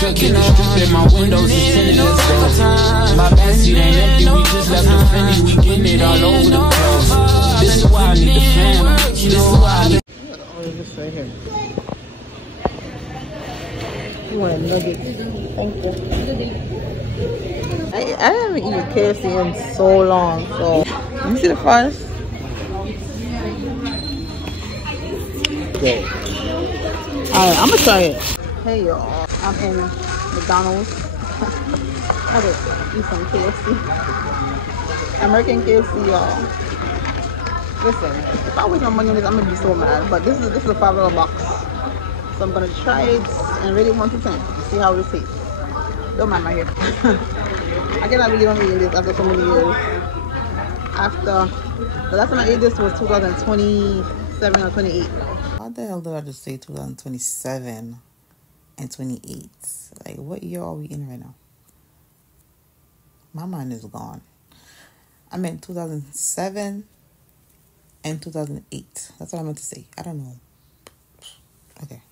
Cooking the strip and my windows is tinted, let's go. My backseat ain't empty, we just left the Fendi. We getting it all over the place. This is why I need the fam. This is why I need. What is this right here? You want a nugget? Thank you. I haven't eaten KFC in so long, so let me see the fries. Good. Alright, I'm gonna try it. Hey y'all, I'm in McDonald's. I gotta eat some KFC. American KFC, y'all. Listen, if I waste my money on this, I'm gonna be so mad. But this is a $5 box, so I'm gonna try it and rate it 1 to 10. See how it tastes. Don't mind my hair. I cannot believe I'm eating this after so many years. After the last time I ate this was 2027 or 28. How the hell did I just say 2027 and 28? Like, what year are we in right now? My mind is gone. I meant 2007 and 2008. That's what I meant to say. I don't know. Okay.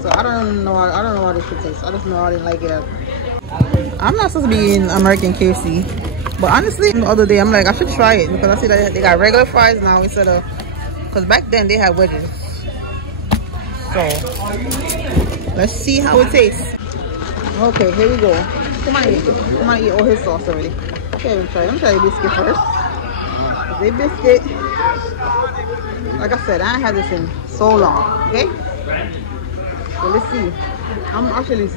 So I don't know how this shit tastes. I just know I didn't like it. I'm not supposed to be eating American KFC, but honestly, the other day I'm like, I should try it because I see that they got regular fries now instead of, because back then they had wedges. So let's see how it tastes. Okay, here we go. Come on, eat all his sauce already. Okay, let me try the biscuit first. The biscuit, like I said, I ain't had this in so long. Okay, so let's see. I'm actually,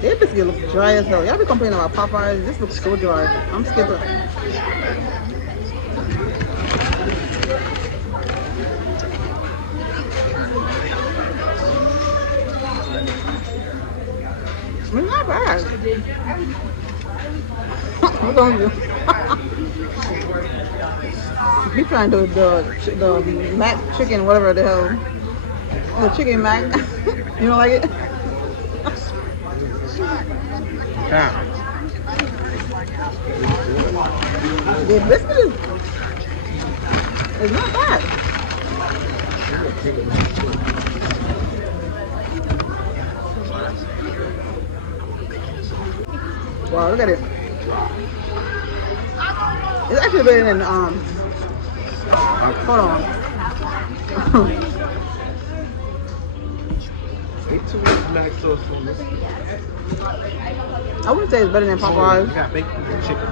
their biscuit looks dry as hell. Y'all be complaining about Popeyes. This looks so dry. I'm scared to. It's not bad. What's wrong with you? You trying to do the mac chicken, whatever the hell. The chicken mac. You don't like it? Yeah. The biscuit is not bad. Wow, look at it. It's actually better than hold on. Black sauce on this. I wouldn't say it's better than Popeyes. You got bacon and chicken.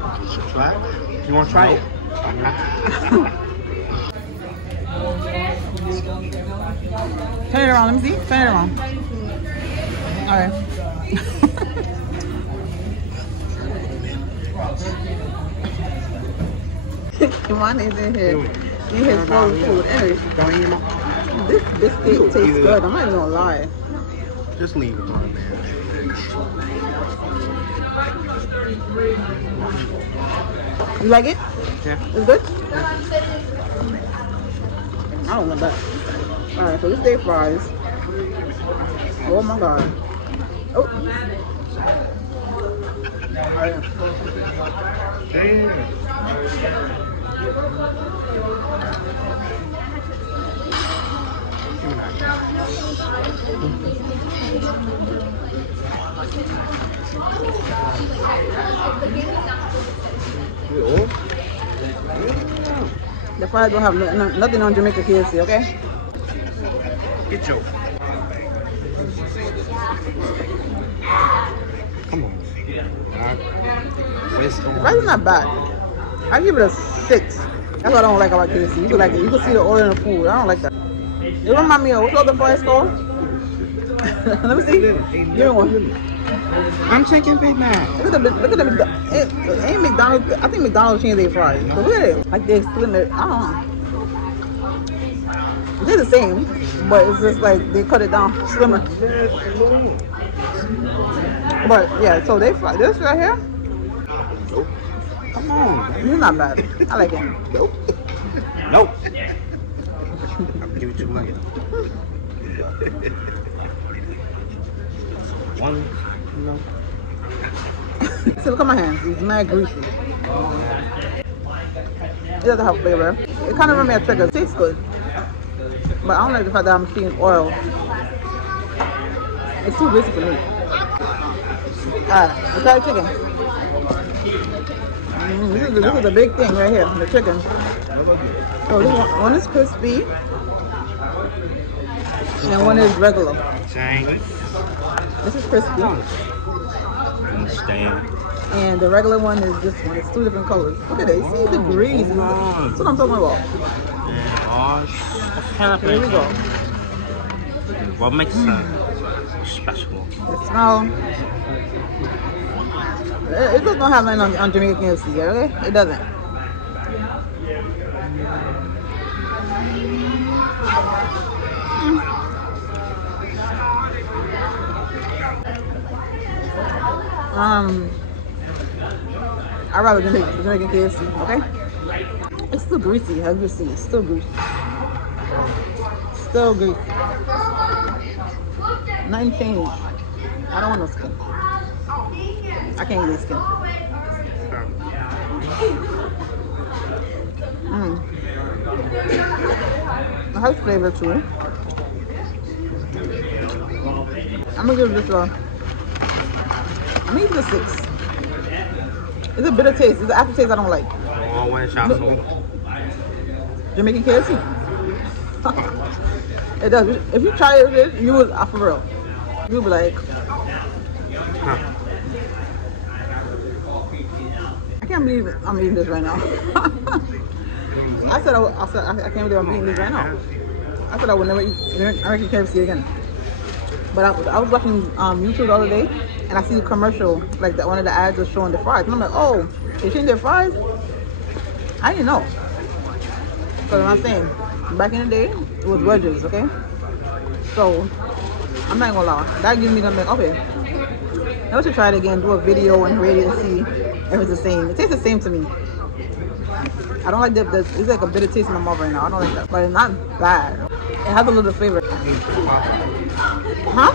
Try it. You want to try it? Turn it around. Let me see. Turn it around. All right. Come is in here. He has full of food. Anyway, this biscuit tastes good. I'm not even gonna lie. Just leave it on, man. You like it? Yeah. It's good? I don't know that. Alright, so this day fries. Oh my god. Oh. Alright. The fries don't have nothing on Jamaica KFC, okay? Get your. Come on. The fries are not bad. I give it a 6. That's what I don't like about KFC. You can see the oil in the food. I don't like that. It reminds me of what's the other fries called? Let me see. Give me one. I'm chicken Big Mac. Look at the ain't McDonald's. I think McDonald's changed their fries. So look at it. Like they slim it. I don't know. They're the same, but it's just like they cut it down slimmer. But yeah, so they fry this right here. Nope. Come on. It's not bad. I like it. Nope. Nope. I'll give it 2 nuggets. One. No. See, look at my hands. It's mad greasy. It doesn't have flavor. It kind of reminds me of Checkers. It tastes good. But I don't like the fact that I'm seeing oil. It's too greasy for me. The fried chicken. This is the big thing right here, the chicken. So this one is crispy, and one is regular. This is crispy. And the regular one is this one. It's two different colors. Look at it. See the grease. That's what I'm talking about. Here we go. What makes it special? The smell. It does not have nothing on Jamaican KFC, okay? It doesn't. I'd rather Jamaican KFC, okay? It's still greasy, as you see. It's still greasy. Still greasy. Nothing changed. I don't want no skin. I can't eat this skin. It has flavor too. I'm gonna give this a. I'm gonna give it a 6. It's a bitter taste. It's an aftertaste I don't like. Jamaican KFC. It does. If you try it, you would, for real. You'll be like, I can't believe I'm eating this right now. I said I can't believe I'm eating this right now. I said I would never eat American KFC again. But I was watching YouTube the other day, and I see the commercial, like that one of the ads was showing the fries. And I'm like, oh, they changed their fries? I didn't know. Because I'm saying, back in the day, it was wedges, okay? So, I'm not gonna lie. That gives me them like, okay, I should try it again, do a video and rate it and see if it's the same. It tastes the same to me. I don't like the it's like a bitter taste in my mouth right now. I don't like that. But it's not bad. It has a little flavor. Huh?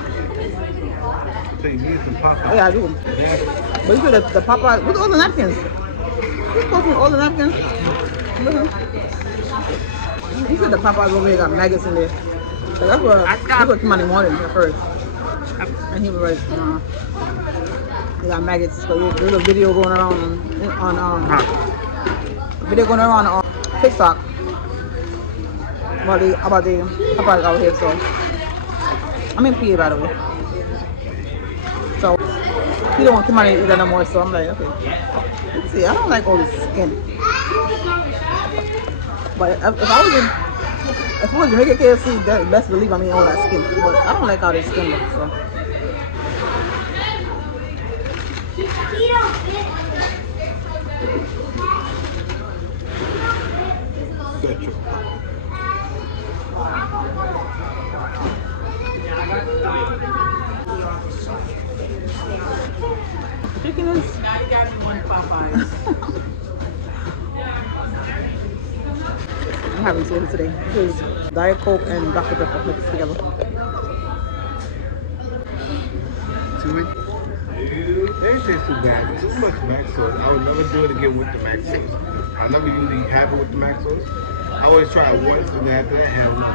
So you need some Popeye. Oh, yeah, I do. Yeah. But you see the Popeye, look at all the napkins. Who's posting all the napkins? You said the Popeyes over here got maggots in there. So that's what Kimani wanted at first. And he was like, they got maggots. So there's a video going around on TikTok about the Popeyes out here. So I'm in PA, by the way. So he don't want Kimani to eat that no more. So I'm like, okay. Let's see, I don't like all this skin. But if it was Jamaican KFC, that best believe I'm eating all that skin. But I don't like how this skin looks. So. Chicken is. Now you got me one Popeyes. I'm having soda today. This is Diet Coke and Dr. Pepper mixed together. Too much? They taste too bad. Too much mac sauce. I would never do it again with the mac sauce. I never usually have it with the mac sauce. I always try it once and after that, hell no.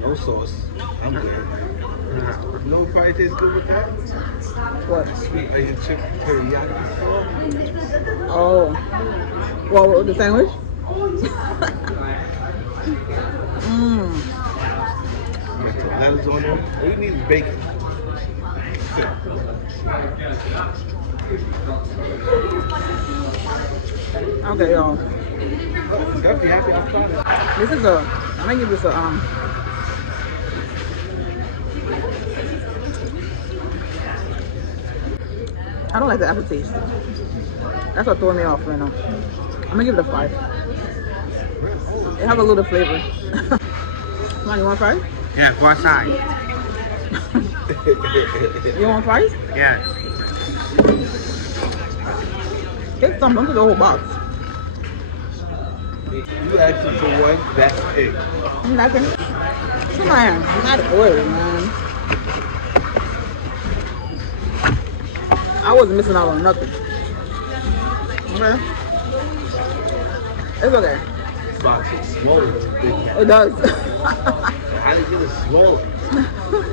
No sauce. I'm good. No probably tastes good with that? What? Sweet onion chicken teriyaki sauce. Oh. Well, the sandwich? Lettuce on there. All you need is bacon. Okay, y'all. Gotta be happy I'm trying it. This is I'm gonna give this a I don't like the aftertaste. That's what throwing me off right now. I'm gonna give it a 5. It have a little flavor. Come on, you want fries? Yeah, go outside. You want fries? Yeah. Take some, don't do the whole box. You asked for one, that's it. I'm not gonna. Come on, I'm not oily, man. I wasn't missing out on nothing. Okay. It's okay. This box is swollen. It does. How did you get it swollen?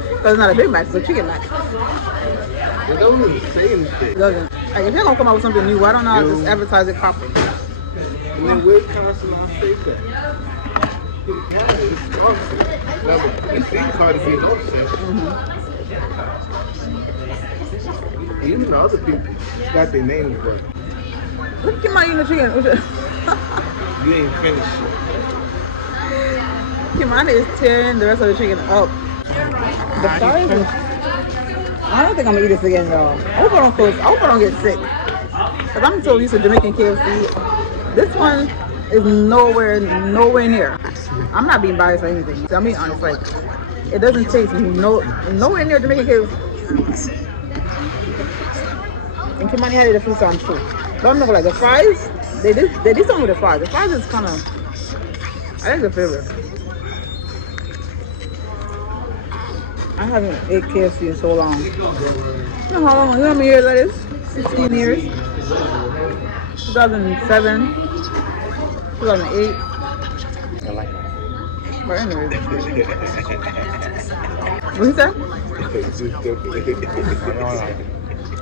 Because Because it's not a Big Mac, it's a Chicken Mac. It don't even say anything. It doesn't. Like, if you're gonna come out with something new, why don't I just advertise it properly? And then where's Consular Steak at? It's offset. It's hard to get offset. Even the other people got their names right. Look at my eating the chicken. You ain't finished yet. Kimani is tearing the rest of the chicken up. The fries is... I don't think I'm gonna eat this again, y'all. I hope I don't get sick. Cause I'm so used to Jamaican KFC. This one is nowhere near. I'm not being biased or anything. I'm being honest. Like, it doesn't taste nowhere near Jamaican KFC. And Kimani had it a few times too. But I'm not gonna lie, the fries, they did something with the fries. The fries is kind of, I like the flavor. I haven't ate KFC in so long. You know how long? You know how many years that is? 16 years. 2007, 2008. I like it. But anyways. What you said?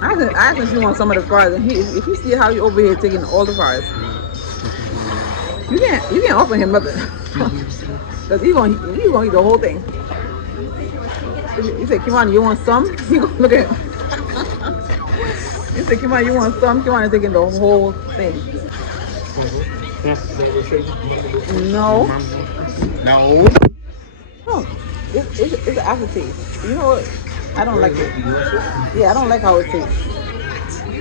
I asked if you want some of the fries, and if you see how you over here taking all the fries, you can't offer him nothing. Cause he's gonna eat the whole thing. You say, Kimani, you want some? He gonna look at him. You say, Kimani, you want some? Kimani taking the whole thing. No. No. Oh, it's an aftertaste. You know what? I don't like it. Yeah, I don't like how it tastes.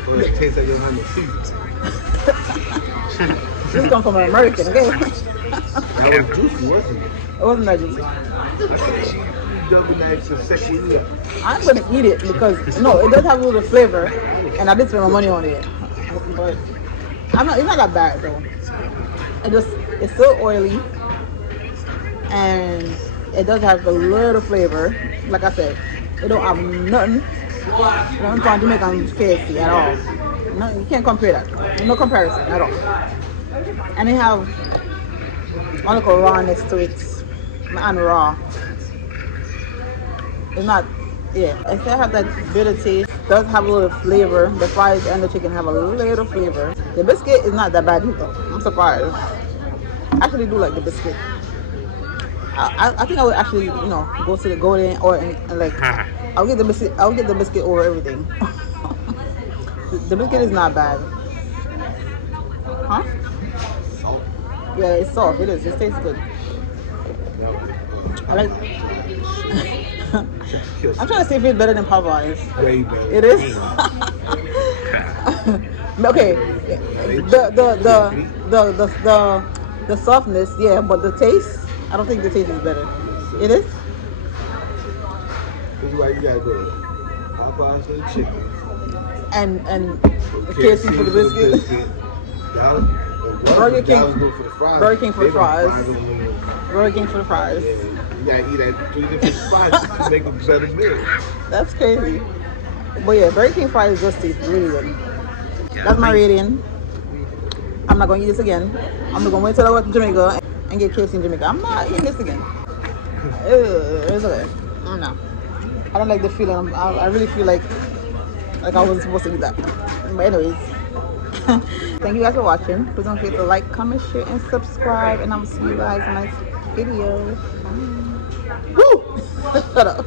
Well, it tastes like your mama's teeth. This comes from an American, okay? That was juicy, wasn't it? It wasn't that juicy. Double knives and second year. I'm gonna eat it because no, it does have a little flavor, and I did spend my money on it. But it's not that bad though. It's still oily, and it does have a little flavor. Like I said, it don't have nothing from Jamaican KFC at all. No, you can't compare that. No comparison at all. And they have one little rawness to it, and raw. It's not, yeah. It still have that bitter taste. It does have a little flavor. The fries and the chicken have a little flavor. The biscuit is not that bad either. I'm surprised. I actually do like the biscuit. I think I would actually, go to the Golden or and like I'll get the biscuit over everything. The biscuit is not bad. Huh? Yeah, it's soft. It is. It tastes good. I like. I'm trying to see if it's better than Popeyes. Way better. It is. Okay. The softness, yeah, but the taste, I don't think the taste is better. It is. This is why you gotta go Popeyes for the chicken. And KFC for the biscuit. Burger King for the fries. Burger King for the fries. You gotta eat at 3 different spots to make a better meal. That's crazy. But yeah, Burger King fries just taste really good. That's my rating. I'm not gonna eat this again. I'm gonna wait till I go to Jamaica and get KFC in Jamaica. I'm not eating this again. It's okay. No. I don't like the feeling. I really feel like I wasn't supposed to do that. But anyways. Thank you guys for watching. Please don't forget to like, comment, share, and subscribe. And I'll see you guys in the next video. Woo! Shut up.